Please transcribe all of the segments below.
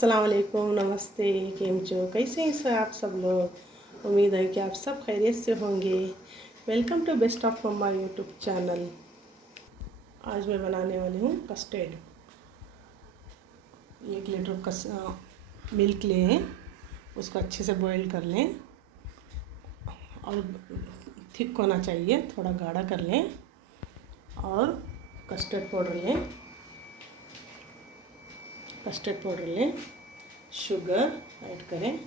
अस्सलाम वालेकुम, नमस्ते, केम छो, कैसे हैं सर आप सब लोग। उम्मीद है कि आप सब खैरियत से होंगे। Welcome to best of mamma YouTube channel. आज मैं बनाने वाली हूँ कस्टर्ड। 1 लीटर मिल्क लें, उसको अच्छे से बॉईल कर लें और थिक होना चाहिए, थोड़ा गाढ़ा कर लें और कस्टर्ड पाउडर लें, शुगर ऐड करें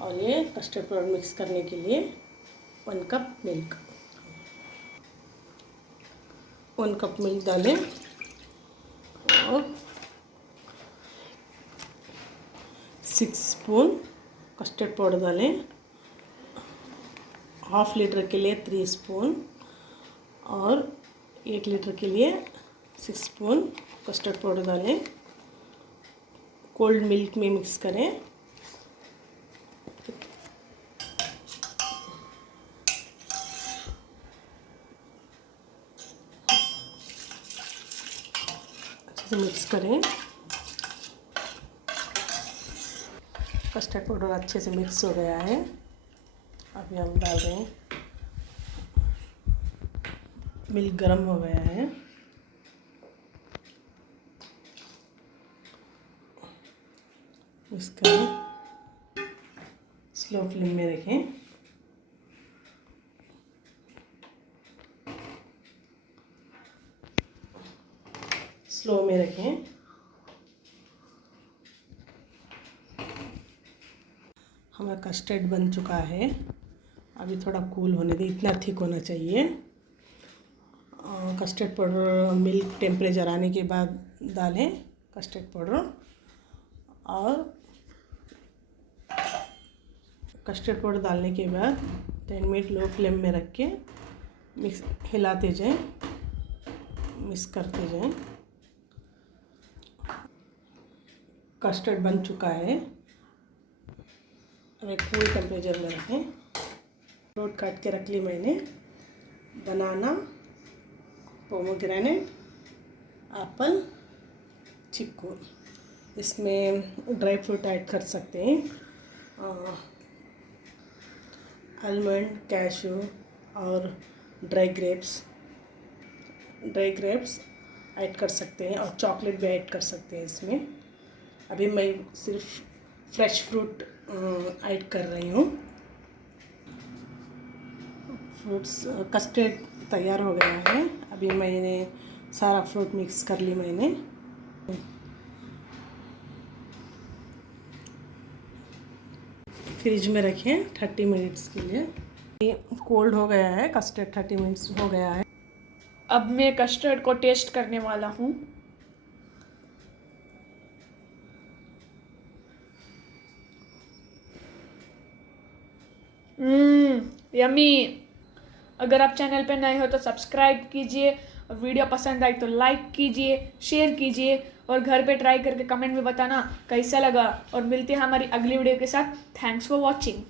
और ये कस्टर्ड पाउडर मिक्स करने के लिए 1 कप मिल्क डालें और 6 स्पून कस्टर्ड पाउडर डालें। हाफ लीटर के लिए 3 स्पून और 1 लीटर के लिए 6 स्पून कस्टर्ड पाउडर डालें। कोल्ड मिल्क में मिक्स करें। अच्छे से मिक्स करें। कस्टर्ड पाउडर अच्छे से मिक्स हो गया है। अभी हम डाल रहे हैं, मिल्क गर्म हो गया है। मिक्स करें, स्लो फ्लेम में रखें। स्लो में रखें। हमारा कस्टर्ड बन चुका है। अभी थोड़ा कूल होने दें, इतना थिक होना चाहिए। कस्टर्ड पाउडर मिल्क टेम्परेचर आने के बाद डालें कस्टर्ड पाउडर और कस्टर्ड पाउडर डालने के बाद 10 मिनट लो फ्लेम में रख के हिलाते जाएं, मिक्स करते जाएं। कस्टर्ड बन चुका है। अब एक कूल टेम्परेचर में रखें। फ्रूट काट के रख ली मैंने, बनाना, पोमोग्रेनेट, एप्पल, चिक्कू। इसमें ड्राई फ्रूट ऐड कर सकते हैं, आलमंड, कैशू और ड्राई ग्रेप्स ऐड कर सकते हैं और चॉकलेट भी ऐड कर सकते हैं इसमें। अभी मैं सिर्फ फ्रेश फ्रूट ऐड कर रही हूँ। कस्टर्ड तैयार हो गया है। अभी मैंने सारा फ्रूट मिक्स कर ली मैंने। फ्रिज में रखें 30 मिनट्स के लिए। ये कोल्ड हो गया है, कस्टर्ड 30 मिनट्स हो गया है। अब मैं कस्टर्ड को टेस्ट करने वाला हूँ। यम्मी। अगर आप चैनल पे नए हो तो सब्सक्राइब कीजिए और वीडियो पसंद आई तो लाइक कीजिए, शेयर कीजिए और घर पे ट्राई करके कमेंट में बताना कैसा लगा। और मिलते हैं हमारी अगली वीडियो के साथ। Thanks for watching.